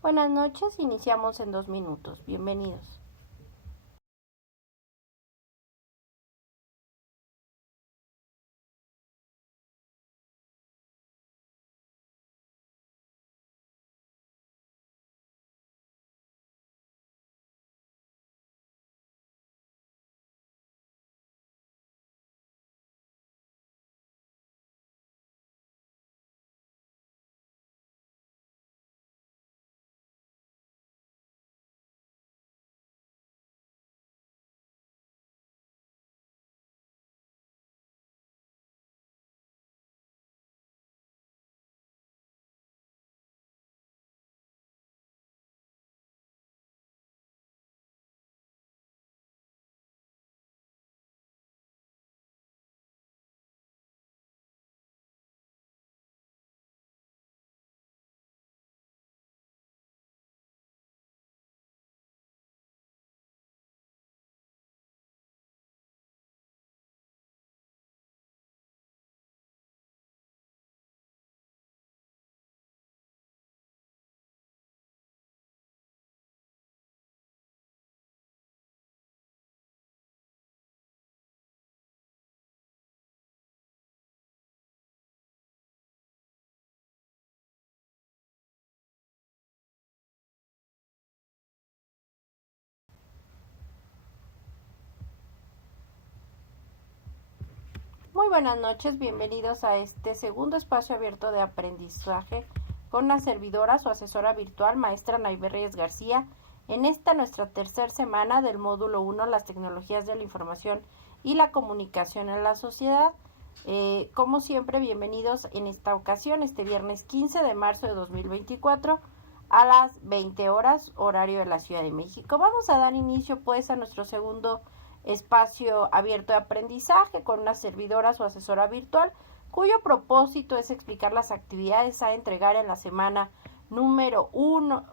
Buenas noches, iniciamos en 2 minutos. Bienvenidos. Muy buenas noches, bienvenidos a este segundo espacio abierto de aprendizaje con una servidora, su asesora virtual, maestra Naive Reyes García. En esta nuestra tercera semana del módulo 1, las tecnologías de la información y la comunicación en la sociedad. Como siempre, bienvenidos en esta ocasión, este viernes 15 de marzo de 2024 a las 20 horas, horario de la Ciudad de México. Vamos a dar inicio pues a nuestro segundo espacio abierto de aprendizaje con una servidora, su asesora virtual, cuyo propósito es explicar las actividades a entregar en la semana número 3,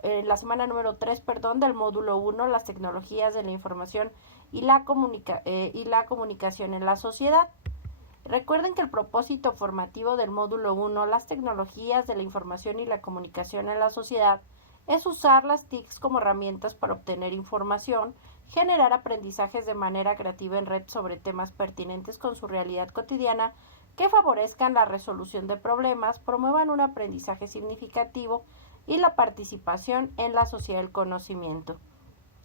del módulo 1, las tecnologías de la información y la comunicación en la sociedad. Recuerden que el propósito formativo del módulo 1, las tecnologías de la información y la comunicación en la sociedad, es usar las TICs como herramientas para obtener información, generar aprendizajes de manera creativa en red sobre temas pertinentes con su realidad cotidiana, que favorezcan la resolución de problemas, promuevan un aprendizaje significativo y la participación en la sociedad del conocimiento.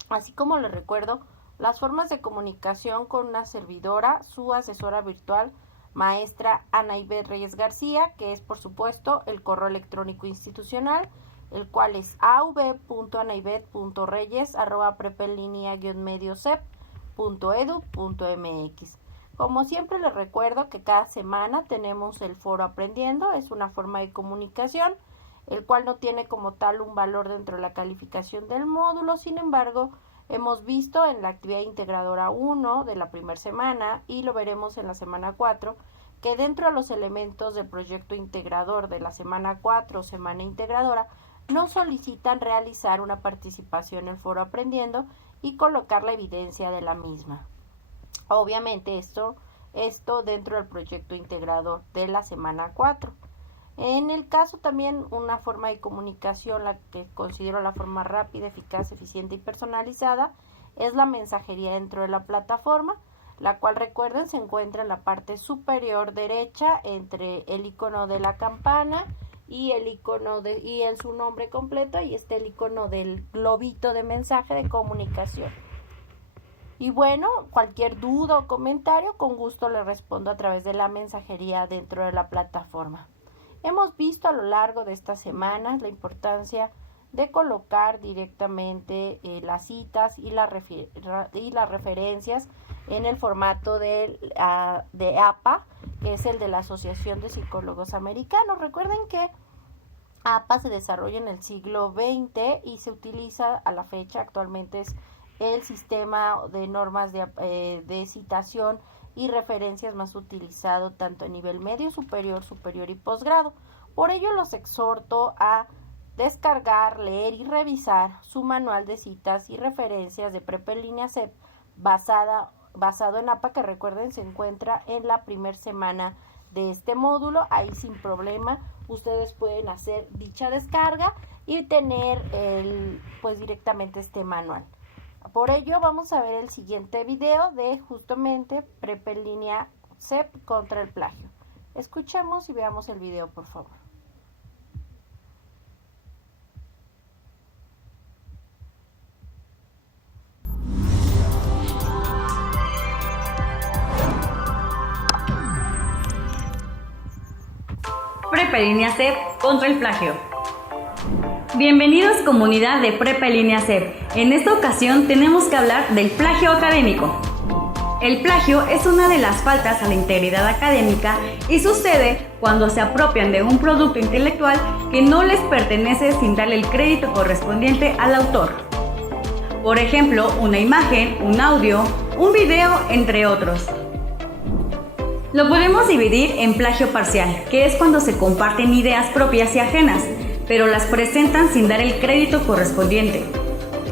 Así como les recuerdo las formas de comunicación con una servidora, su asesora virtual, maestra Anaibet Reyes García, que es por supuesto el correo electrónico institucional, el cual es av.anaibet.reyes@preplinea-mediosep.edu.mx. Como siempre les recuerdo que cada semana tenemos el foro Aprendiendo, es una forma de comunicación, el cual no tiene como tal un valor dentro de la calificación del módulo. Sin embargo, hemos visto en la actividad integradora 1 de la primera semana y lo veremos en la semana 4, que dentro de los elementos del proyecto integrador de la semana 4, semana integradora, nos solicitan realizar una participación en el foro Aprendiendo y colocar la evidencia de la misma. Obviamente esto dentro del proyecto integrador de la semana 4. En el caso también una forma de comunicación, la que considero la forma rápida, eficaz, eficiente y personalizada, es la mensajería dentro de la plataforma, la cual recuerden se encuentra en la parte superior derecha entre el icono de la campana y el icono y en su nombre completo, y está el icono del globito de mensaje de comunicación. Y bueno, cualquier duda o comentario, con gusto le respondo a través de la mensajería dentro de la plataforma. Hemos visto a lo largo de estas semanas la importancia de colocar directamente las citas y las referencias en el formato de APA, que es el de la Asociación de Psicólogos Americanos. Recuerden que APA se desarrolla en el siglo XX y se utiliza a la fecha, actualmente es el sistema de normas de citación y referencias más utilizado tanto a nivel medio, superior y posgrado. Por ello los exhorto a descargar, leer y revisar su manual de citas y referencias de Prepa en línea CEP basado en APA, que recuerden se encuentra en la primera semana de este módulo. Ahí sin problema ustedes pueden hacer dicha descarga y tener pues directamente este manual. Por ello vamos a ver el siguiente video de justamente Prepa en línea SEP contra el plagio. Escuchemos y veamos el video, por favor. Prepa en línea SEP contra el plagio. Bienvenidos comunidad de Prepa en línea SEP. En esta ocasión tenemos que hablar del plagio académico. El plagio es una de las faltas a la integridad académica y sucede cuando se apropian de un producto intelectual que no les pertenece sin darle el crédito correspondiente al autor. Por ejemplo, una imagen, un audio, un video, entre otros. Lo podemos dividir en plagio parcial, que es cuando se comparten ideas propias y ajenas, pero las presentan sin dar el crédito correspondiente.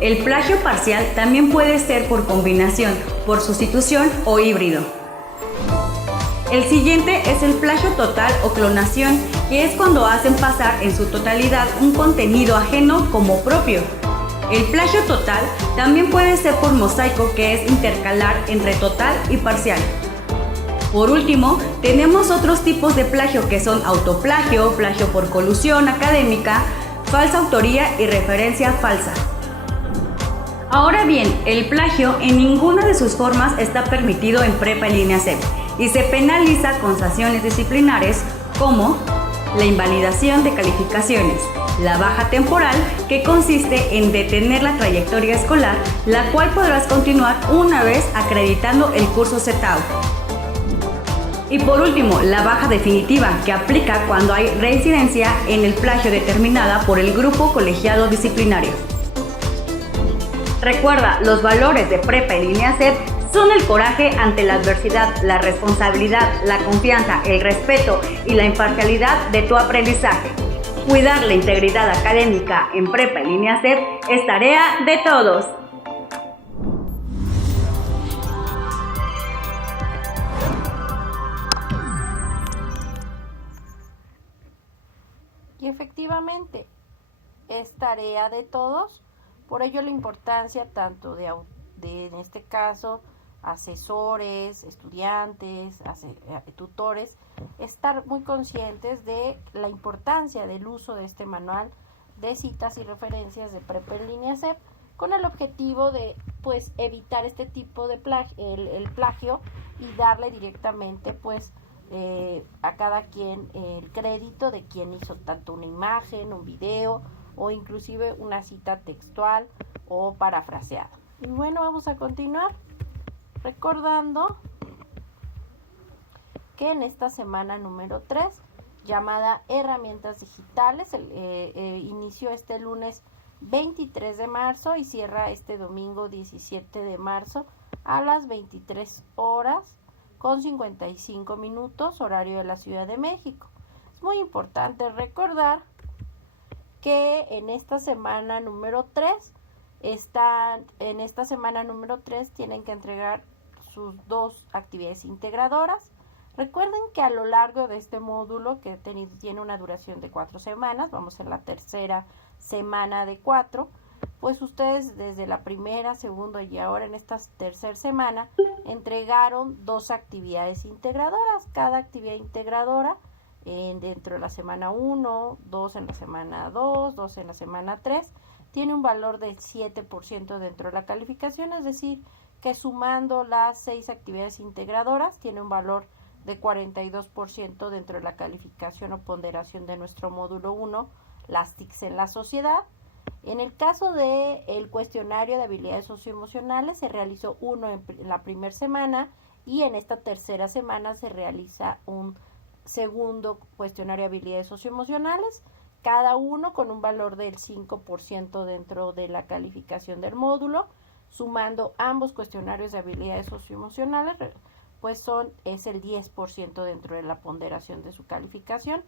El plagio parcial también puede ser por combinación, por sustitución o híbrido. El siguiente es el plagio total o clonación, que es cuando hacen pasar en su totalidad un contenido ajeno como propio. El plagio total también puede ser por mosaico, que es intercalar entre total y parcial. Por último, tenemos otros tipos de plagio que son autoplagio, plagio por colusión académica, falsa autoría y referencia falsa. Ahora bien, el plagio en ninguna de sus formas está permitido en Prepa en línea SEP y se penaliza con sanciones disciplinares como la invalidación de calificaciones, la baja temporal, que consiste en detener la trayectoria escolar, la cual podrás continuar una vez acreditando el curso CETAW. Y por último, la baja definitiva, que aplica cuando hay reincidencia en el plagio determinada por el grupo colegiado disciplinario. Recuerda, los valores de Prepa en línea SEP son el coraje ante la adversidad, la responsabilidad, la confianza, el respeto y la imparcialidad de tu aprendizaje. Cuidar la integridad académica en Prepa en línea SEP es tarea de todos. Y efectivamente, es tarea de todos, por ello la importancia tanto de en este caso, asesores, estudiantes, tutores, estar muy conscientes de la importancia del uso de este manual de citas y referencias de Prepa en línea SEP, con el objetivo de pues evitar este tipo de plagio, el plagio, y darle directamente pues a cada quien el crédito de quien hizo tanto una imagen, un video o inclusive una cita textual o parafraseada. Y bueno, vamos a continuar recordando que en esta semana número 3, llamada Herramientas Digitales, inició este lunes 23 de marzo y cierra este domingo 17 de marzo a las 23 horas con 55 minutos, horario de la Ciudad de México. Es muy importante recordar que en esta semana número 3 tienen que entregar sus 2 actividades integradoras. Recuerden que a lo largo de este módulo, que tiene una duración de 4 semanas, vamos en la tercera semana de 4, pues ustedes desde la primera, segunda y ahora en esta tercera semana entregaron 2 actividades integradoras. Cada actividad integradora dentro de la semana 1, 2 en la semana 2, 2 en la semana 3, tiene un valor del 7% dentro de la calificación, es decir, que sumando las 6 actividades integradoras tiene un valor de 42% dentro de la calificación o ponderación de nuestro módulo 1, las TICs en la sociedad. En el caso del cuestionario de habilidades socioemocionales, se realizó uno en la primera semana y en esta tercera semana se realiza un segundo cuestionario de habilidades socioemocionales, cada uno con un valor del 5% dentro de la calificación del módulo. Sumando ambos cuestionarios de habilidades socioemocionales, pues es el 10% dentro de la ponderación de su calificación.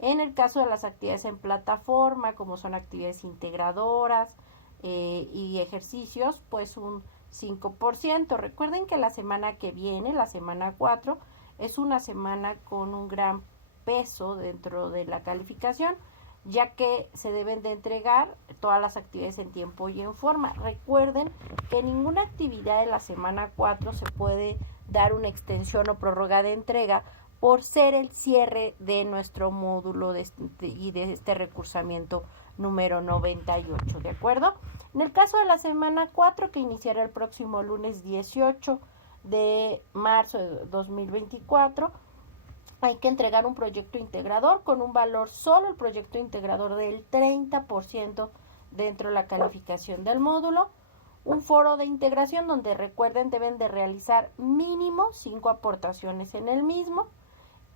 En el caso de las actividades en plataforma, como son actividades integradoras y ejercicios, pues un 5%. Recuerden que la semana que viene, la semana 4, es una semana con un gran peso dentro de la calificación, ya que se deben de entregar todas las actividades en tiempo y en forma. Recuerden que ninguna actividad de la semana 4 se puede dar una extensión o prórroga de entrega por ser el cierre de nuestro módulo y de este recursamiento número 98, ¿de acuerdo? En el caso de la semana 4, que iniciará el próximo lunes 18 de marzo de 2024, hay que entregar un proyecto integrador con un valor, solo el proyecto integrador, del 30% dentro de la calificación del módulo, un foro de integración donde, recuerden, deben de realizar mínimo 5 aportaciones en el mismo,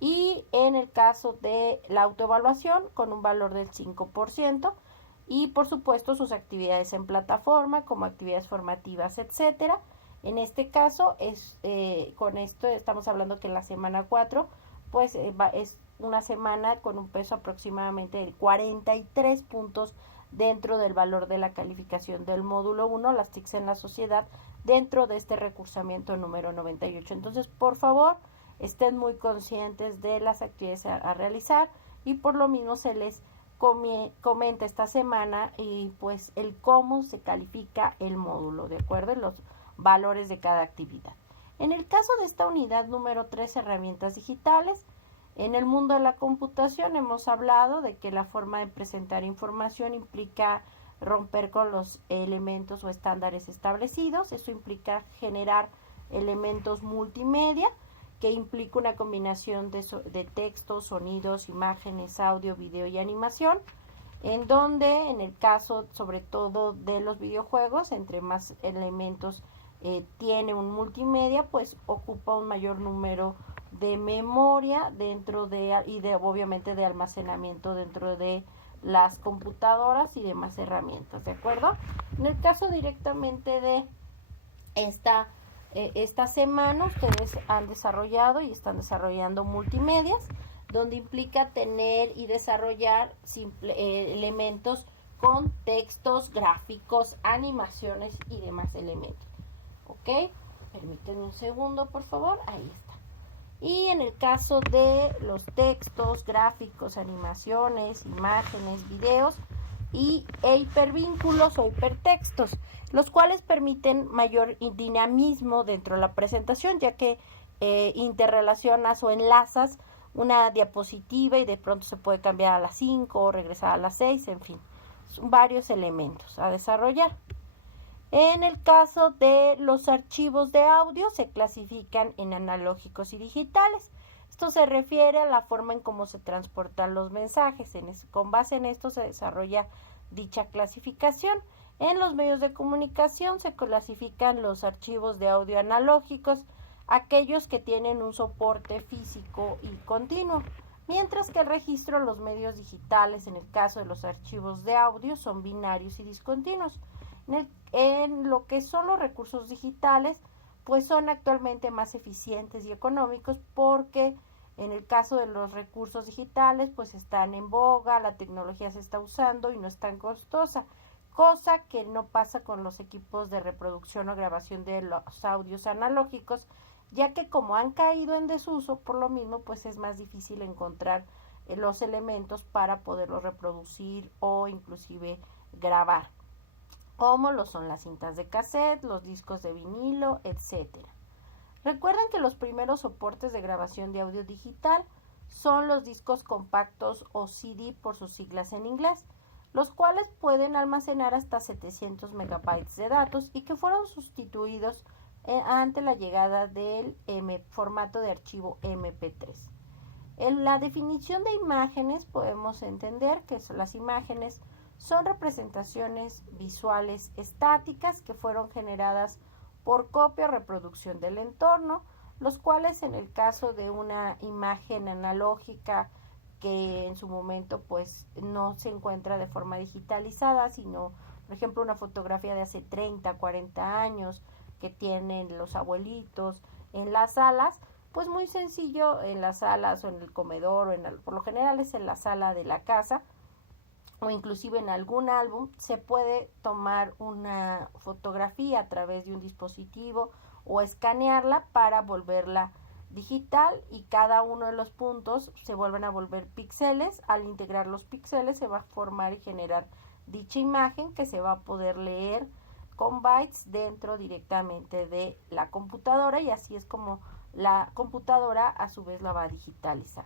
y en el caso de la autoevaluación con un valor del 5%, y por supuesto sus actividades en plataforma como actividades formativas, etcétera. En este caso con esto estamos hablando que en la semana 4 pues es una semana con un peso aproximadamente de 43 puntos dentro del valor de la calificación del módulo 1, las TICs en la sociedad, dentro de este recursamiento número 98. Entonces, por favor, estén muy conscientes de las actividades a realizar, y por lo mismo se les comenta esta semana y pues el cómo se califica el módulo, de acuerdo, en los valores de cada actividad. En el caso de esta unidad número 3, herramientas digitales, en el mundo de la computación hemos hablado de que la forma de presentar información implica romper con los elementos o estándares establecidos. Eso implica generar elementos multimedia, que implica una combinación de textos, sonidos, imágenes, audio, video y animación, en donde en el caso sobre todo de los videojuegos, entre más elementos tiene un multimedia, pues ocupa un mayor número de memoria dentro obviamente de almacenamiento dentro de las computadoras y demás herramientas, ¿de acuerdo? En el caso directamente de esta semana, ustedes han desarrollado y están desarrollando multimedias, donde implica tener y desarrollar elementos con textos, gráficos, animaciones y demás elementos. ¿Ok? Permítanme un segundo, por favor. Ahí está. Y en el caso de los textos, gráficos, animaciones, imágenes, videos e hipervínculos o hipertextos, los cuales permiten mayor dinamismo dentro de la presentación, ya que interrelacionas o enlazas una diapositiva y de pronto se puede cambiar a las 5 o regresar a las 6, en fin, son varios elementos a desarrollar. En el caso de los archivos de audio, se clasifican en analógicos y digitales. Esto se refiere a la forma en cómo se transportan los mensajes. Con base en esto se desarrolla dicha clasificación. En los medios de comunicación se clasifican los archivos de audio analógicos, aquellos que tienen un soporte físico y continuo, mientras que el registro de los medios digitales, en el caso de los archivos de audio, son binarios y discontinuos. En lo que son los recursos digitales, pues son actualmente más eficientes y económicos, porque en el caso de los recursos digitales pues están en boga, la tecnología se está usando y no es tan costosa, cosa que no pasa con los equipos de reproducción o grabación de los audios analógicos, ya que como han caído en desuso, por lo mismo pues es más difícil encontrar los elementos para poderlos reproducir o inclusive grabar, como lo son las cintas de cassette, los discos de vinilo, etcétera. Recuerden que los primeros soportes de grabación de audio digital son los discos compactos o CD por sus siglas en inglés, los cuales pueden almacenar hasta 700 megabytes de datos y que fueron sustituidos ante la llegada del formato de archivo MP3. En la definición de imágenes podemos entender que las imágenes son representaciones visuales estáticas que fueron generadas por copia o reproducción del entorno, los cuales en el caso de una imagen analógica que en su momento pues no se encuentra de forma digitalizada, sino por ejemplo una fotografía de hace 30, 40 años que tienen los abuelitos en las salas, pues muy sencillo, en las salas o en el comedor o por lo general es en la sala de la casa, o inclusive en algún álbum, se puede tomar una fotografía a través de un dispositivo o escanearla para volverla digital y cada uno de los puntos se vuelven a volver píxeles. Al integrar los píxeles se va a formar y generar dicha imagen que se va a poder leer con bytes dentro directamente de la computadora, y así es como la computadora a su vez la va a digitalizar.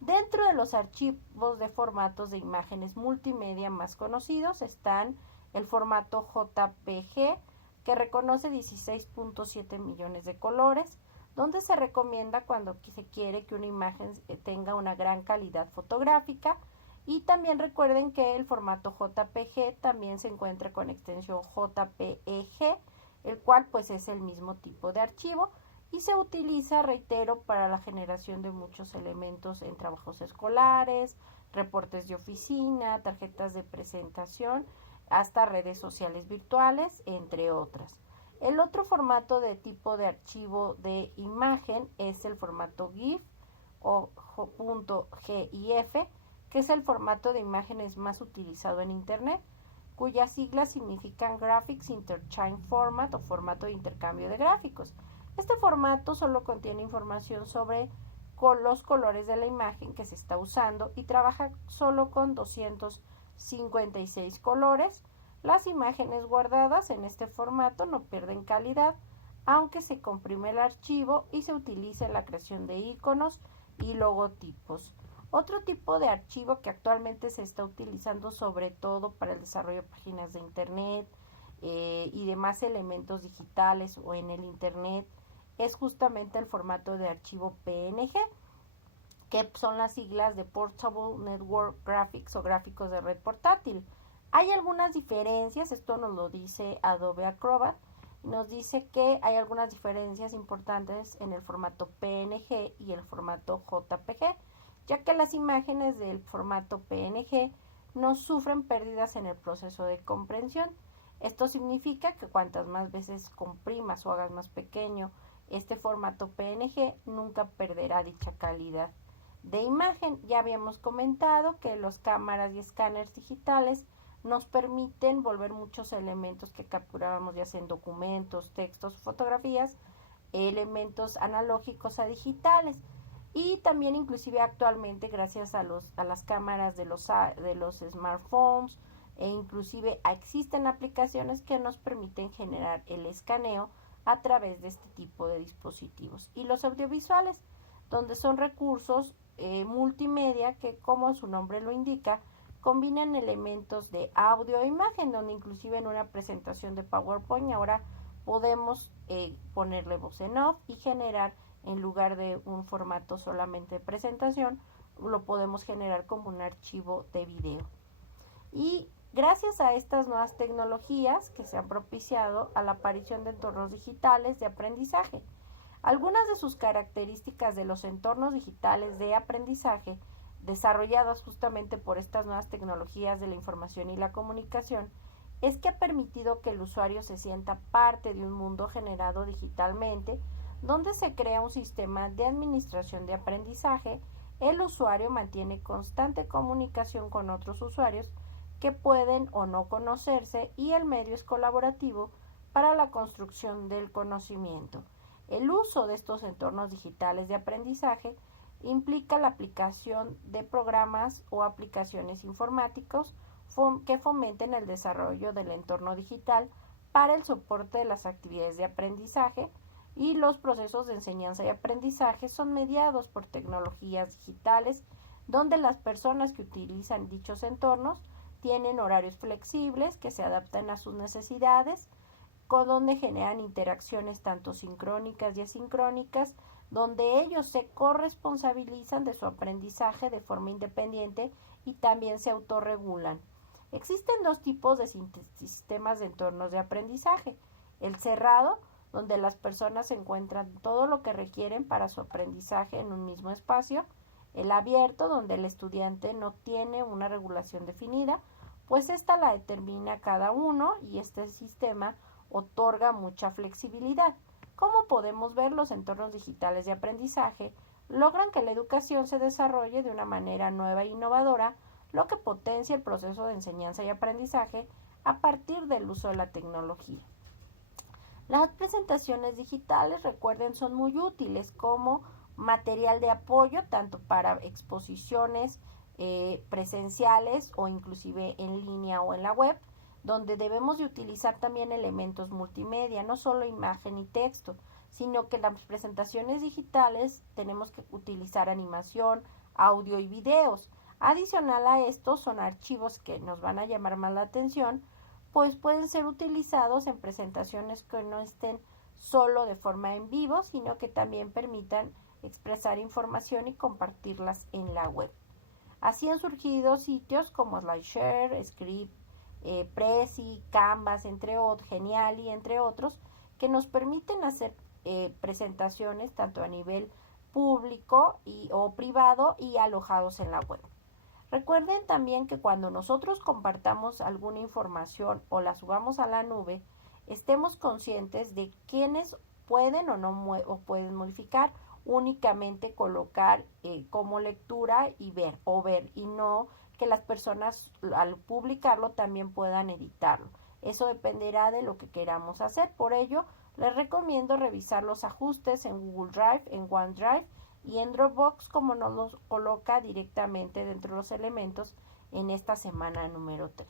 Dentro de los archivos de formatos de imágenes multimedia más conocidos están el formato JPG, que reconoce 16.7 millones de colores, donde se recomienda cuando se quiere que una imagen tenga una gran calidad fotográfica. Y también recuerden que el formato JPG también se encuentra con extensión JPEG, el cual pues es el mismo tipo de archivo y se utiliza, reitero, para la generación de muchos elementos en trabajos escolares, reportes de oficina, tarjetas de presentación, hasta redes sociales virtuales, entre otras. El otro formato de tipo de archivo de imagen es el formato GIF o .gif, que es el formato de imágenes más utilizado en Internet, cuyas siglas significan Graphics Interchange Format o formato de intercambio de gráficos. Este formato solo contiene información sobre los colores de la imagen que se está usando y trabaja solo con 256 colores. Las imágenes guardadas en este formato no pierden calidad, aunque se comprime el archivo y se utiliza en la creación de iconos y logotipos. Otro tipo de archivo que actualmente se está utilizando sobre todo para el desarrollo de páginas de Internet y demás elementos digitales o en el Internet es justamente el formato de archivo PNG, que son las siglas de Portable Network Graphics o gráficos de red portátil. Hay algunas diferencias, esto nos lo dice Adobe Acrobat, nos dice que hay algunas diferencias importantes en el formato PNG y el formato JPG, ya que las imágenes del formato PNG no sufren pérdidas en el proceso de comprensión. Esto significa que cuantas más veces comprimas o hagas más pequeño este formato PNG, nunca perderá dicha calidad de imagen. Ya habíamos comentado que las cámaras y escáneres digitales nos permiten volver muchos elementos que capturábamos ya sea en documentos, textos, fotografías, elementos analógicos a digitales. Y también inclusive actualmente gracias a las cámaras de los smartphones e inclusive existen aplicaciones que nos permiten generar el escaneo a través de este tipo de dispositivos. Y los audiovisuales, donde son recursos multimedia que, como su nombre lo indica, combinan elementos de audio e imagen, donde inclusive en una presentación de PowerPoint ahora podemos ponerle voz en off y generar, en lugar de un formato solamente de presentación, lo podemos generar como un archivo de video. Y gracias a estas nuevas tecnologías que se han propiciado a la aparición de entornos digitales de aprendizaje. Algunas de sus características de los entornos digitales de aprendizaje, desarrolladas justamente por estas nuevas tecnologías de la información y la comunicación, es que ha permitido que el usuario se sienta parte de un mundo generado digitalmente, donde se crea un sistema de administración de aprendizaje. El usuario mantiene constante comunicación con otros usuarios que pueden o no conocerse y el medio es colaborativo para la construcción del conocimiento. El uso de estos entornos digitales de aprendizaje implica la aplicación de programas o aplicaciones informáticos que fomenten el desarrollo del entorno digital para el soporte de las actividades de aprendizaje, y los procesos de enseñanza y aprendizaje son mediados por tecnologías digitales donde las personas que utilizan dichos entornos tienen horarios flexibles que se adaptan a sus necesidades, con donde generan interacciones tanto sincrónicas y asincrónicas, donde ellos se corresponsabilizan de su aprendizaje de forma independiente y también se autorregulan. Existen dos tipos de sistemas de entornos de aprendizaje: el cerrado, donde las personas encuentran todo lo que requieren para su aprendizaje en un mismo espacio; el abierto, donde el estudiante no tiene una regulación definida, pues esta la determina cada uno, y este sistema otorga mucha flexibilidad. Como podemos ver, los entornos digitales de aprendizaje logran que la educación se desarrolle de una manera nueva e innovadora, lo que potencia el proceso de enseñanza y aprendizaje a partir del uso de la tecnología. Las presentaciones digitales, recuerden, son muy útiles como material de apoyo tanto para exposiciones presenciales o inclusive en línea o en la web, donde debemos de utilizar también elementos multimedia, no solo imagen y texto, sino que las presentaciones digitales tenemos que utilizar animación, audio y videos. Adicional a esto son archivos que nos van a llamar más la atención, pues pueden ser utilizados en presentaciones que no estén solo de forma en vivo, sino que también permitan expresar información y compartirlas en la web. Así han surgido sitios como SlideShare, Script, Prezi, Canvas, Geniali, entre otros, que nos permiten hacer presentaciones tanto a nivel público o privado y alojados en la web. Recuerden también que cuando nosotros compartamos alguna información o la subamos a la nube, estemos conscientes de quiénes pueden o pueden modificar, únicamente colocar como lectura y ver, y no que las personas al publicarlo también puedan editarlo. Eso dependerá de lo que queramos hacer. Por ello, les recomiendo revisar los ajustes en Google Drive, en OneDrive y en Dropbox, como nos los coloca directamente dentro de los elementos en esta semana número 3.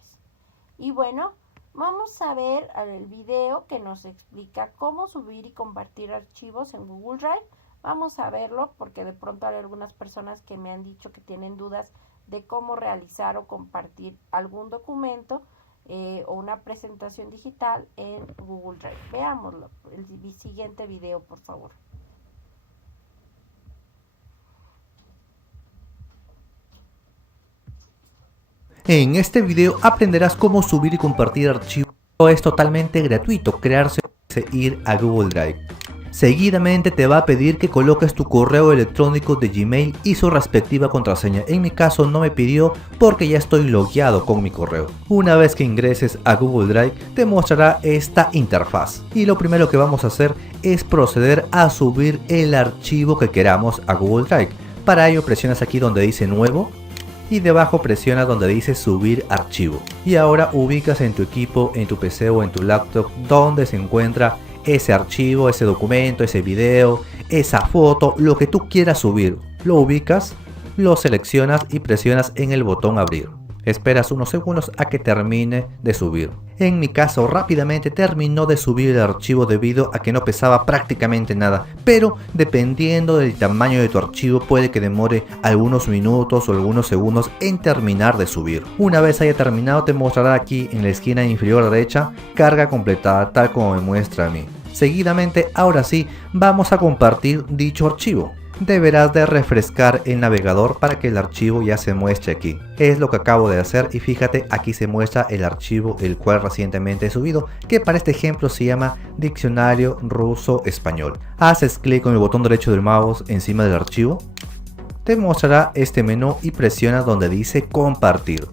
Y bueno, vamos a ver el video que nos explica cómo subir y compartir archivos en Google Drive. Vamos a verlo porque de pronto hay algunas personas que me han dicho que tienen dudas de cómo realizar o compartir algún documento o una presentación digital en Google Drive. Veámoslo, el siguiente video, por favor. En este video aprenderás cómo subir y compartir archivos. Es totalmente gratuito crearse e ir a Google Drive. Seguidamente te va a pedir que coloques tu correo electrónico de Gmail y su respectiva contraseña. En mi caso no me pidió porque ya estoy logueado con mi correo. Una vez que ingreses a Google Drive te mostrará esta interfaz. Y lo primero que vamos a hacer es proceder a subir el archivo que queramos a Google Drive. Para ello presionas aquí donde dice nuevo y debajo presionas donde dice subir archivo. Y ahora ubicas en tu equipo, en tu PC o en tu laptop donde se encuentra ese archivo, ese documento, ese video, esa foto, lo que tú quieras subir. Lo ubicas, lo seleccionas y presionas en el botón abrir. Esperas unos segundos a que termine de subir. En mi caso rápidamente terminó de subir el archivo debido a que no pesaba prácticamente nada, pero dependiendo del tamaño de tu archivo puede que demore algunos minutos o algunos segundos en terminar de subir. Una vez haya terminado te mostrará aquí en la esquina inferior derecha carga completada, tal como me muestra a mí. Seguidamente, ahora sí, vamos a compartir dicho archivo. Deberás de refrescar el navegador para que el archivo ya se muestre aquí. Es lo que acabo de hacer y fíjate, aquí se muestra el archivo el cual recientemente he subido, que para este ejemplo se llama Diccionario Ruso-Español. Haces clic con el botón derecho del mouse encima del archivo, te mostrará este menú y presionas donde dice compartir.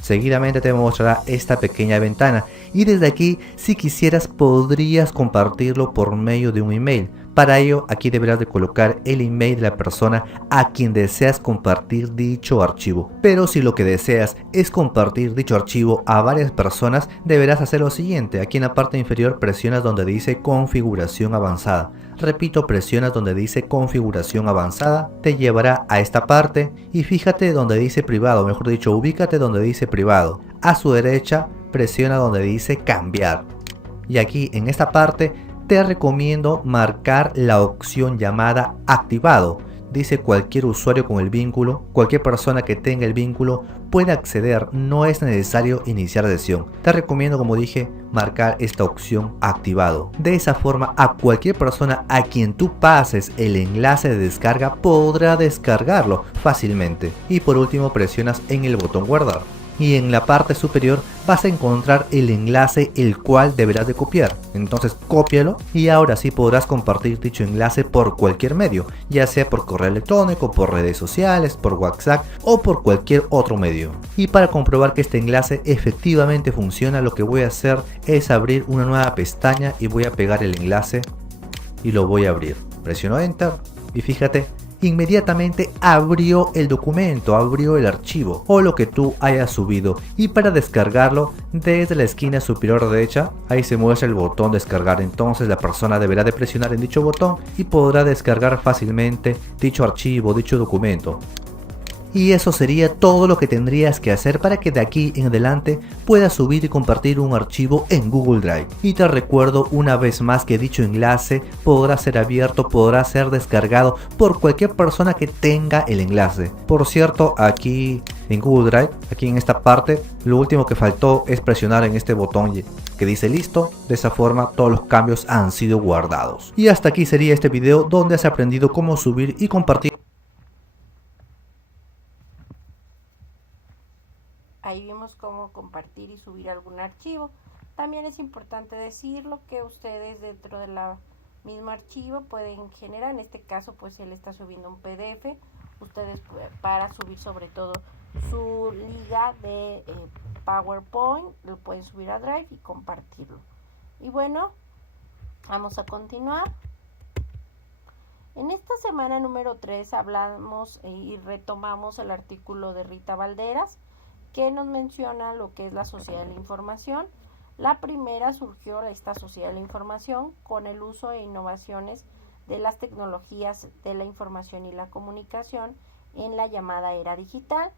Seguidamente te mostrará esta pequeña ventana y desde aquí, si quisieras, podrías compartirlo por medio de un email. Para ello, aquí deberás de colocar el email de la persona a quien deseas compartir dicho archivo. Pero si lo que deseas es compartir dicho archivo a varias personas, deberás hacer lo siguiente. Aquí en la parte inferior presionas donde dice configuración avanzada. Repito, presionas donde dice configuración avanzada, te llevará a esta parte y fíjate donde dice privado, mejor dicho, ubícate donde dice privado. A su derecha, presiona donde dice cambiar. Y aquí en esta parte te recomiendo marcar la opción llamada activado. Dice cualquier usuario con el vínculo, cualquier persona que tenga el vínculo puede acceder, no es necesario iniciar sesión. Te recomiendo, como dije, marcar esta opción activado. De esa forma, a cualquier persona a quien tú pases el enlace de descarga podrá descargarlo fácilmente. Y por último presionas en el botón guardar. Y en la parte superior vas a encontrar el enlace el cual deberás de copiar. Entonces cópialo y ahora sí podrás compartir dicho enlace por cualquier medio, ya sea por correo electrónico, por redes sociales, por WhatsApp o por cualquier otro medio. Y para comprobar que este enlace efectivamente funciona, lo que voy a hacer es abrir una nueva pestaña y voy a pegar el enlace y lo voy a abrir. Presiono Enter y fíjate, inmediatamente abrió el documento, abrió el archivo o lo que tú hayas subido, y para descargarlo, desde la esquina superior derecha ahí se muestra el botón descargar. Entonces la persona deberá de presionar en dicho botón y podrá descargar fácilmente dicho archivo, dicho documento. Y eso sería todo lo que tendrías que hacer para que de aquí en adelante puedas subir y compartir un archivo en Google Drive. Y te recuerdo una vez más que dicho enlace podrá ser abierto, podrá ser descargado por cualquier persona que tenga el enlace. Por cierto, aquí en Google Drive, aquí en esta parte, lo último que faltó es presionar en este botón que dice listo. De esa forma todos los cambios han sido guardados. Y hasta aquí sería este video donde has aprendido cómo subir y compartir. Ahí vimos cómo compartir y subir algún archivo. También es importante decirlo que ustedes dentro de la mismo archivo pueden generar, en este caso pues él está subiendo un PDF, ustedes para subir sobre todo su liga de PowerPoint, lo pueden subir a Drive y compartirlo. Y bueno, vamos a continuar. En esta semana número 3 hablamos y retomamos el artículo de Rita Valderas, que nos menciona lo que es la sociedad de la información. La primera surgió esta sociedad de la información con el uso e innovaciones de las tecnologías de la información y la comunicación en la llamada era digital.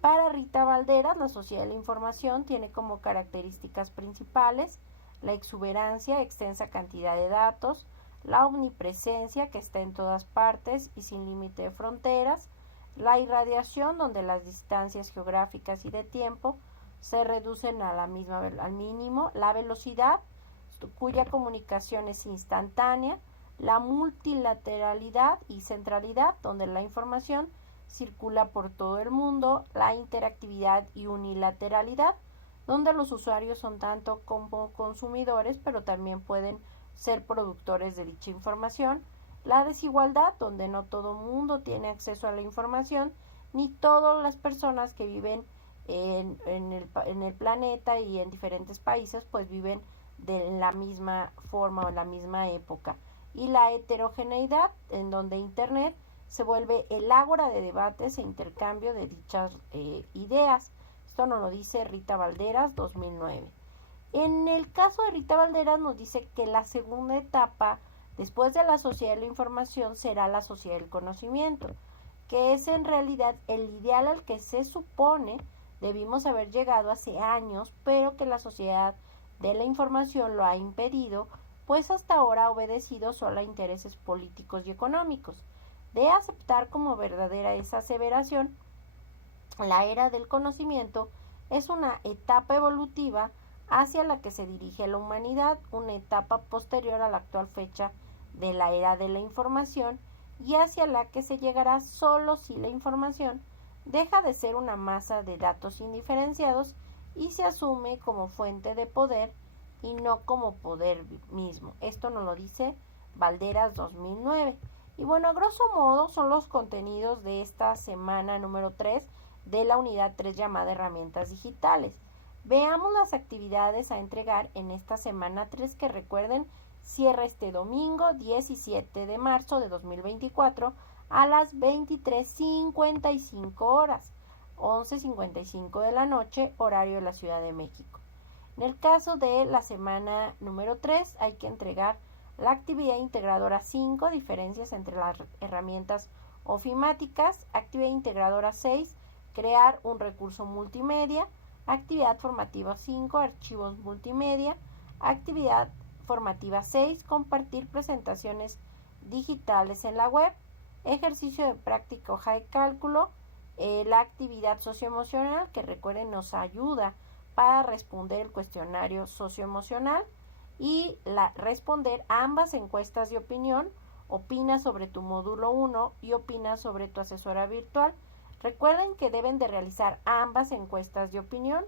Para Rita Valderas, la sociedad de la información tiene como características principales la exuberancia, extensa cantidad de datos, la omnipresencia que está en todas partes y sin límite de fronteras, la irradiación donde las distancias geográficas y de tiempo se reducen a al mínimo, la velocidad cuya comunicación es instantánea, la multilateralidad y centralidad donde la información circula por todo el mundo, la interactividad y unilateralidad donde los usuarios son tanto como consumidores pero también pueden ser productores de dicha información, la desigualdad, donde no todo mundo tiene acceso a la información, ni todas las personas que viven en el planeta y en diferentes países, pues viven de la misma forma o en la misma época. Y la heterogeneidad, en donde Internet se vuelve el ágora de debates e intercambio de dichas ideas. Esto nos lo dice Rita Valderas, 2009. En el caso de Rita Valderas nos dice que la segunda etapa después de la sociedad de la información será la sociedad del conocimiento, que es en realidad el ideal al que se supone debimos haber llegado hace años, pero que la sociedad de la información lo ha impedido, pues hasta ahora ha obedecido solo a intereses políticos y económicos. De aceptar como verdadera esa aseveración, la era del conocimiento es una etapa evolutiva hacia la que se dirige la humanidad, una etapa posterior a la actual fecha de la era de la información y hacia la que se llegará solo si la información deja de ser una masa de datos indiferenciados y se asume como fuente de poder y no como poder mismo. Esto nos lo dice Valderas 2009. Y bueno, a grosso modo son los contenidos de esta semana número 3 de la unidad 3 llamada herramientas digitales. Veamos las actividades a entregar en esta semana 3 que recuerden cierra este domingo 17 de marzo de 2024 a las 23:55 horas, 11:55 de la noche, horario de la Ciudad de México. En el caso de la semana número 3 hay que entregar la actividad integradora 5, diferencias entre las herramientas ofimáticas, actividad integradora 6, crear un recurso multimedia, actividad formativa 5, archivos multimedia, actividad formativa 6, compartir presentaciones digitales en la web, ejercicio de práctica hoja de cálculo, la actividad socioemocional que recuerden nos ayuda para responder el cuestionario socioemocional y responder ambas encuestas de opinión, opina sobre tu módulo 1 y opina sobre tu asesora virtual. Recuerden que deben de realizar ambas encuestas de opinión,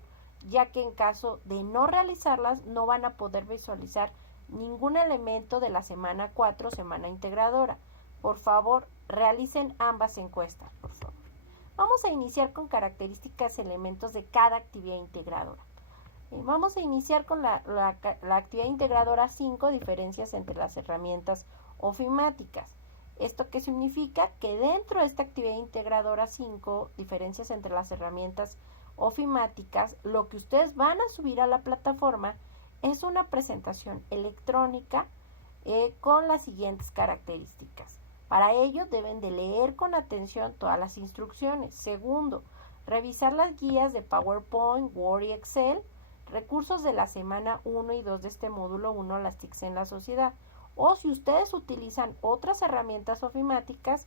ya que en caso de no realizarlas no van a poder visualizar ningún elemento de la semana 4, semana integradora. Por favor, realicen ambas encuestas, por favor. Vamos a iniciar con características, elementos de cada actividad integradora. Vamos a iniciar con la actividad integradora 5, diferencias entre las herramientas ofimáticas. ¿Esto qué significa? Que dentro de esta actividad integradora 5, diferencias entre las herramientas ofimáticas, lo que ustedes van a subir a la plataforma es una presentación electrónica con las siguientes características. Para ello deben de leer con atención todas las instrucciones. Segundo, revisar las guías de PowerPoint, Word y Excel, recursos de la semana 1 y 2 de este módulo 1, las TICs en la sociedad. O si ustedes utilizan otras herramientas ofimáticas,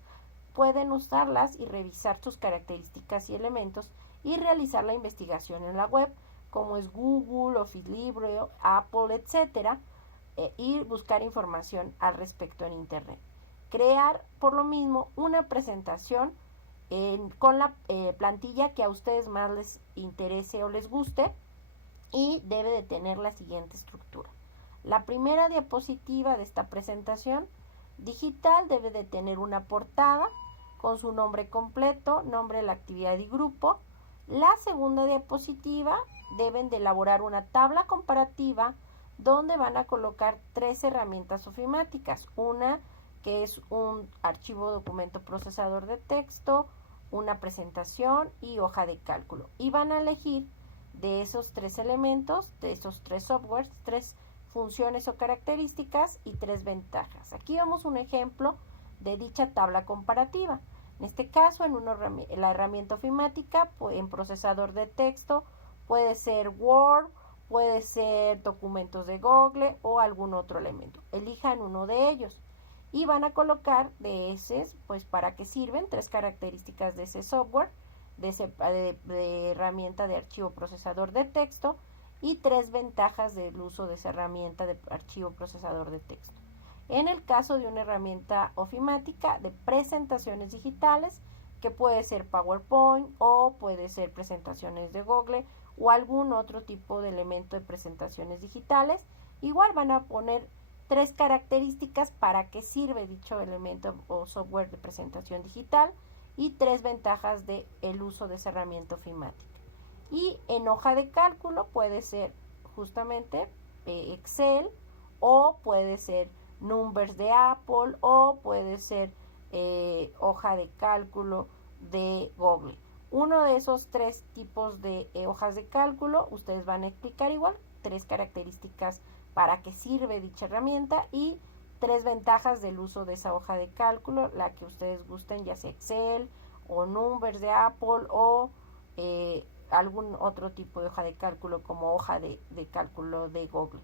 pueden usarlas y revisar sus características y elementos y realizar la investigación en la web, como es Google, Office Libre, Apple, etcétera, y buscar información al respecto en Internet. Crear, por lo mismo, una presentación con la plantilla que a ustedes más les interese o les guste, y debe de tener la siguiente estructura. La primera diapositiva de esta presentación digital debe de tener una portada con su nombre completo, nombre de la actividad y grupo. La segunda diapositiva deben de elaborar una tabla comparativa donde van a colocar 3 herramientas ofimáticas. Una que es un archivo documento procesador de texto, una presentación y hoja de cálculo. Y van a elegir de esos 3 elementos, de esos 3 softwares, 3 funciones o características y 3 ventajas. Aquí vemos un ejemplo de dicha tabla comparativa. En este caso, la herramienta ofimática, en procesador de texto, puede ser Word, puede ser documentos de Google o algún otro elemento. Elijan uno de ellos y van a colocar de ese, pues para qué sirven, 3 características de ese software, de herramienta de archivo procesador de texto, y 3 ventajas del uso de esa herramienta de archivo procesador de texto. En el caso de una herramienta ofimática de presentaciones digitales, que puede ser PowerPoint o puede ser presentaciones de Google o algún otro tipo de elemento de presentaciones digitales, igual van a poner 3 características para qué sirve dicho elemento o software de presentación digital y 3 ventajas del uso de esa herramienta ofimática. Y en hoja de cálculo puede ser justamente Excel, o puede ser Numbers de Apple, o puede ser hoja de cálculo de Google. Uno de esos 3 tipos de hojas de cálculo, ustedes van a explicar igual 3 características para qué sirve dicha herramienta y 3 ventajas del uso de esa hoja de cálculo, la que ustedes gusten, ya sea Excel o Numbers de Apple o algún otro tipo de hoja de cálculo como hoja de cálculo de Google.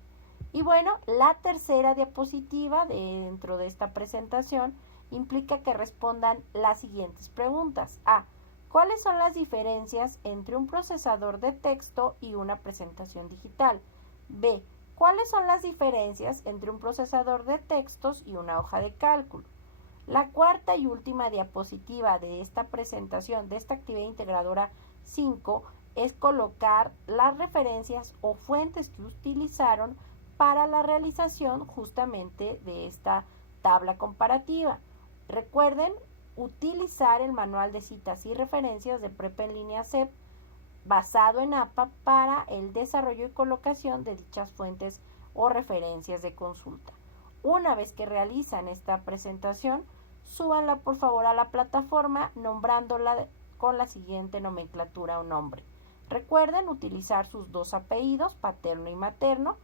Y bueno, la tercera diapositiva dentro de esta presentación implica que respondan las siguientes preguntas. A. ¿Cuáles son las diferencias entre un procesador de texto y una presentación digital? B. ¿Cuáles son las diferencias entre un procesador de textos y una hoja de cálculo? La cuarta y última diapositiva de esta presentación, de esta actividad integradora 5, es colocar las referencias o fuentes que utilizaron para la realización justamente de esta tabla comparativa. Recuerden utilizar el manual de citas y referencias de Prepa en línea CEP basado en APA para el desarrollo y colocación de dichas fuentes o referencias de consulta. Una vez que realizan esta presentación, súbanla por favor a la plataforma nombrándola con la siguiente nomenclatura o nombre. Recuerden utilizar sus 2 apellidos, paterno y materno,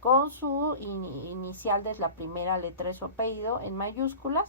con su inicial de la primera letra de su apellido en mayúsculas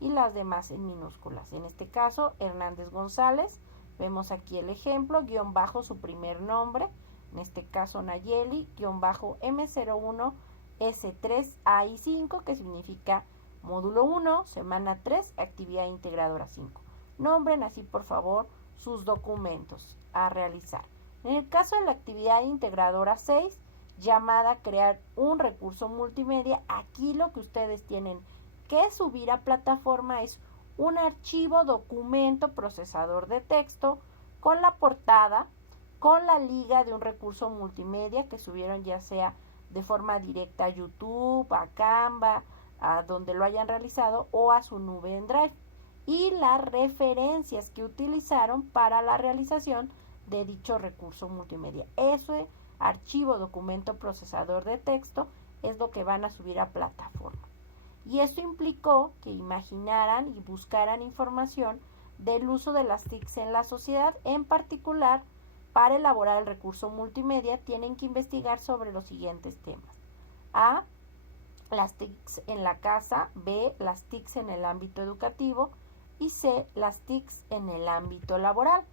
y las demás en minúsculas. En este caso, Hernández González, vemos aquí el ejemplo, guión bajo su primer nombre, en este caso Nayeli, guión bajo M01 S3AI5, que significa módulo 1, semana 3, actividad integradora 5. Nombren así por favor sus documentos a realizar. En el caso de la actividad integradora 6, llamada crear un recurso multimedia, aquí lo que ustedes tienen que subir a plataforma es un archivo documento procesador de texto con la portada, con la liga de un recurso multimedia que subieron ya sea de forma directa a YouTube, a Canva, a donde lo hayan realizado o a su nube en Drive, y las referencias que utilizaron para la realización de dicho recurso multimedia. Ese archivo documento procesador de texto es lo que van a subir a plataforma. y esto implicó que imaginaran y buscaran información del uso de las TICs en la sociedad. En particular, para elaborar el recurso multimedia tienen que investigar sobre los siguientes temas: A, las TICs en la casa; B, las TICs en el ámbito educativo; y C, las TICs en el ámbito laboral.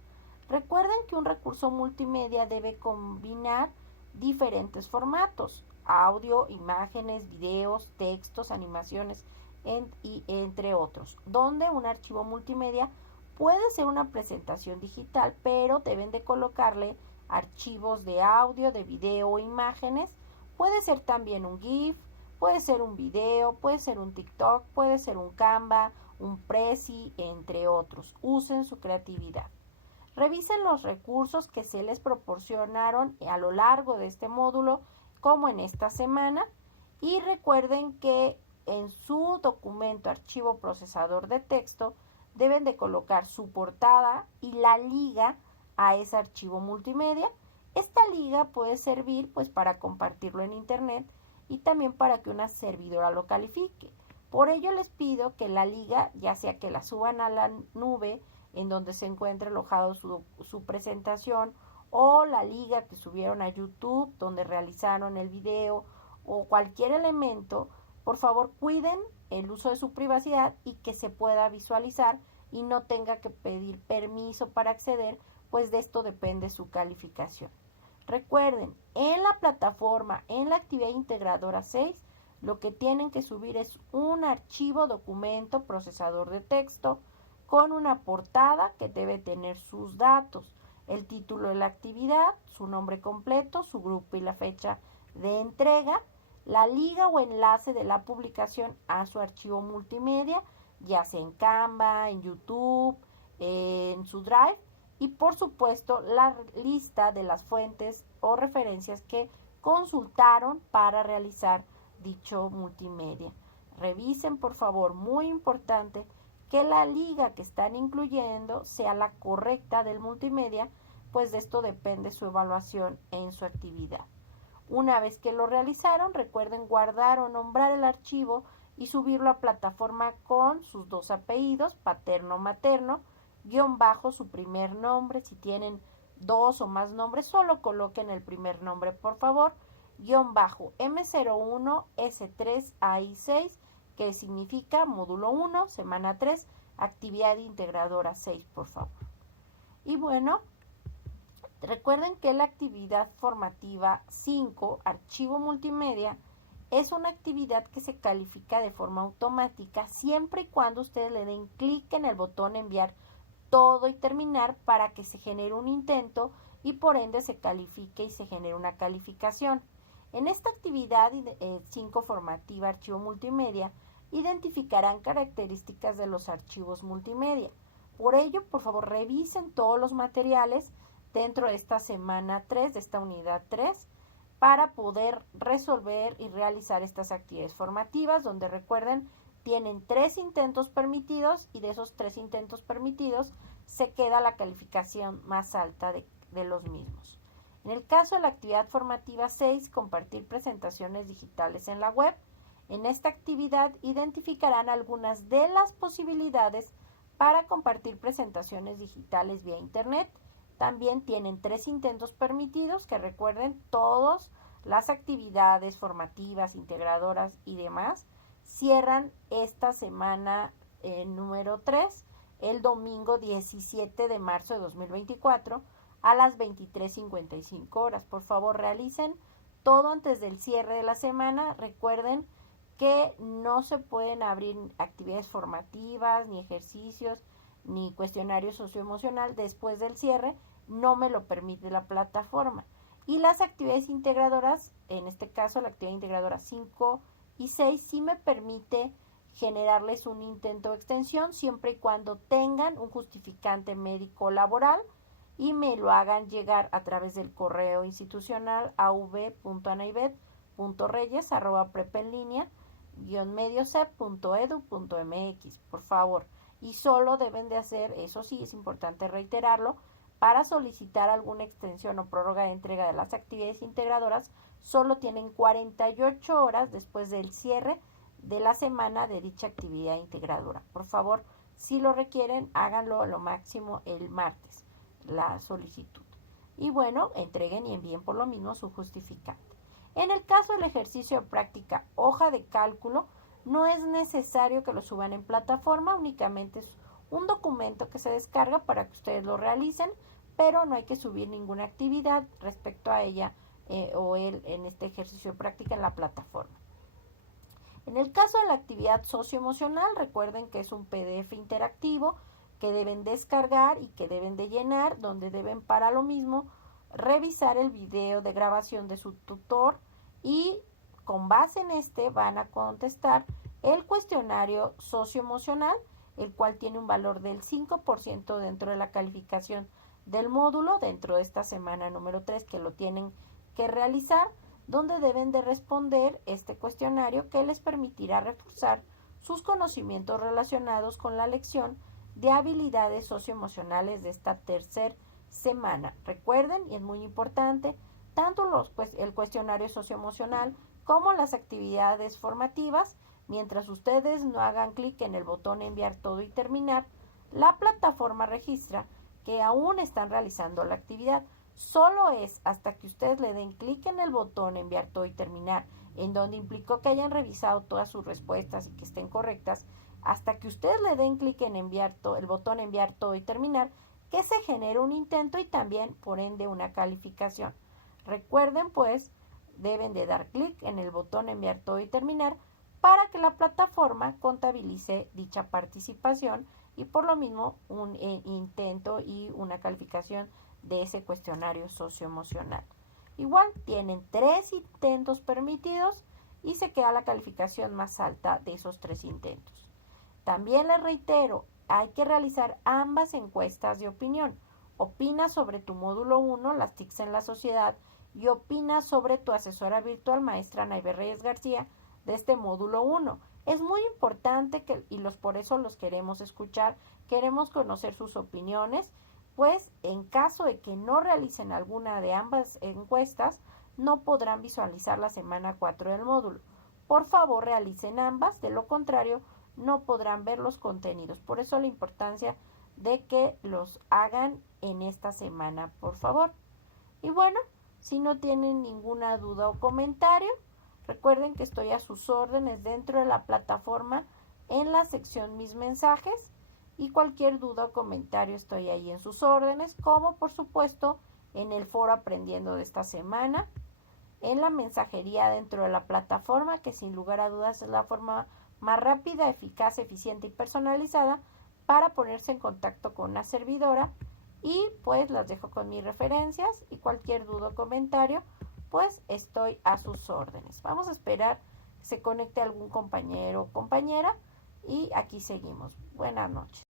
Recuerden que un recurso multimedia debe combinar diferentes formatos: audio, imágenes, videos, textos, animaciones, entre otros, donde un archivo multimedia puede ser una presentación digital, pero deben de colocarle archivos de audio, de video o imágenes. Puede ser también un GIF, puede ser un video, puede ser un TikTok, puede ser un Canva, un Prezi, entre otros. Usen su creatividad. Revisen los recursos que se les proporcionaron a lo largo de este módulo, como en esta semana, y recuerden que en su documento archivo procesador de texto deben de colocar su portada y la liga a ese archivo multimedia. Esta liga puede servir pues para compartirlo en internet y también para que una servidora lo califique. Por ello les pido que la liga, ya sea que la suban a la nube en donde se encuentre alojado su presentación, o la liga que subieron a YouTube donde realizaron el video, o cualquier elemento, por favor cuiden el uso de su privacidad y que se pueda visualizar y no tenga que pedir permiso para acceder, pues de esto depende su calificación. Recuerden, en la plataforma, en la actividad integradora 6, lo que tienen que subir es un archivo documento procesador de texto con una portada que debe tener sus datos, el título de la actividad, su nombre completo, su grupo y la fecha de entrega, la liga o enlace de la publicación a su archivo multimedia, ya sea en Canva, en YouTube, en su Drive, y por supuesto la lista de las fuentes o referencias que consultaron para realizar dicho multimedia. Revisen, por favor, muy importante, que la liga que están incluyendo sea la correcta del multimedia, pues de esto depende su evaluación en su actividad. Una vez que lo realizaron, recuerden guardar o nombrar el archivo y subirlo a plataforma con sus dos apellidos, paterno, materno, guión bajo su primer nombre. Si tienen dos o más nombres, solo coloquen el primer nombre, por favor, guión bajo M01 S3 AI6, que significa módulo 1, semana 3, actividad integradora 6, por favor. Y bueno, recuerden que la actividad formativa 5, archivo multimedia, es una actividad que se califica de forma automática siempre y cuando ustedes le den clic en el botón enviar todo y terminar para que se genere un intento y por ende se califique y se genere una calificación. En esta actividad 5 formativa archivo multimedia, identificarán características de los archivos multimedia. Por ello, por favor, revisen todos los materiales dentro de esta semana 3, de esta unidad 3, para poder resolver y realizar estas actividades formativas, donde recuerden, tienen 3 intentos permitidos y de esos 3 intentos permitidos se queda la calificación más alta de los mismos. En el caso de la actividad formativa 6, compartir presentaciones digitales en la web, en esta actividad identificarán algunas de las posibilidades para compartir presentaciones digitales vía internet. También tienen 3 intentos permitidos, que recuerden, todas las actividades formativas, integradoras y demás cierran esta semana número 3, el domingo 17 de marzo de 2024 a las 23:55 horas. Por favor, realicen todo antes del cierre de la semana. Recuerden que no se pueden abrir actividades formativas, ni ejercicios, ni cuestionario socioemocional después del cierre, no me lo permite la plataforma. Y las actividades integradoras, en este caso la actividad integradora 5 y 6, sí me permite generarles un intento de extensión siempre y cuando tengan un justificante médico laboral y me lo hagan llegar a través del correo institucional av.anaivet.reyes@prepenlinea-mediocep.edu.mx, por favor. Y solo deben de hacer, eso sí es importante reiterarlo, para solicitar alguna extensión o prórroga de entrega de las actividades integradoras, solo tienen 48 horas después del cierre de la semana de dicha actividad integradora. Por favor, si lo requieren, háganlo a lo máximo el martes, la solicitud. Y bueno, entreguen y envíen por lo mismo su justificante. En el caso del ejercicio de práctica hoja de cálculo, no es necesario que lo suban en plataforma, únicamente es un documento que se descarga para que ustedes lo realicen, pero no hay que subir ninguna actividad respecto a ella o él en este ejercicio de práctica en la plataforma. En el caso de la actividad socioemocional, recuerden que es un PDF interactivo que deben descargar y que deben de llenar, donde deben para lo mismo revisar el video de grabación de su tutor y con base en este van a contestar el cuestionario socioemocional, el cual tiene un valor del 5% dentro de la calificación del módulo dentro de esta semana número 3 que lo tienen que realizar, donde deben de responder este cuestionario que les permitirá reforzar sus conocimientos relacionados con la lección de habilidades socioemocionales de esta tercera semana. Recuerden, y es muy importante, tanto el cuestionario socioemocional como las actividades formativas, mientras ustedes no hagan clic en el botón enviar todo y terminar, la plataforma registra que aún están realizando la actividad. Solo es hasta que ustedes le den clic en el botón enviar todo y terminar, en donde implicó que hayan revisado todas sus respuestas y que estén correctas, hasta que ustedes le den clic en el botón enviar todo y terminar, que se genere un intento y también por ende una calificación. Recuerden pues, deben de dar clic en el botón enviar todo y terminar para que la plataforma contabilice dicha participación y por lo mismo un intento y una calificación de ese cuestionario socioemocional. Igual tienen 3 intentos permitidos y se queda la calificación más alta de esos 3 intentos. También les reitero, hay que realizar ambas encuestas de opinión. Opina sobre tu módulo 1, las TICs en la sociedad, y opina sobre tu asesora virtual, maestra Naive Reyes García, de este módulo 1. Es muy importante por eso los queremos escuchar, queremos conocer sus opiniones, pues en caso de que no realicen alguna de ambas encuestas, no podrán visualizar la semana 4 del módulo. Por favor, realicen ambas, de lo contrario, no podrán ver los contenidos. Por eso la importancia de que los hagan en esta semana, por favor. Y bueno, si no tienen ninguna duda o comentario, recuerden que estoy a sus órdenes dentro de la plataforma en la sección Mis mensajes y cualquier duda o comentario estoy ahí en sus órdenes, como por supuesto en el foro aprendiendo de esta semana, en la mensajería dentro de la plataforma, que sin lugar a dudas es la forma más rápida, eficaz, eficiente y personalizada para ponerse en contacto con una servidora. Y pues las dejo con mis referencias y cualquier duda o comentario, pues estoy a sus órdenes. Vamos a esperar que se conecte algún compañero o compañera y aquí seguimos. Buenas noches.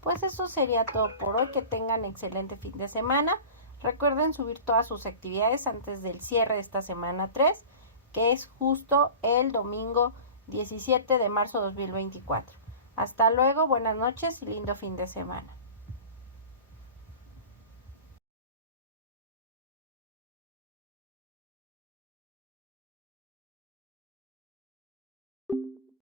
Pues eso sería todo por hoy. Que tengan excelente fin de semana. Recuerden subir todas sus actividades antes del cierre de esta semana 3, que es justo el domingo 17 de marzo de 2024. Hasta luego, buenas noches y lindo fin de semana.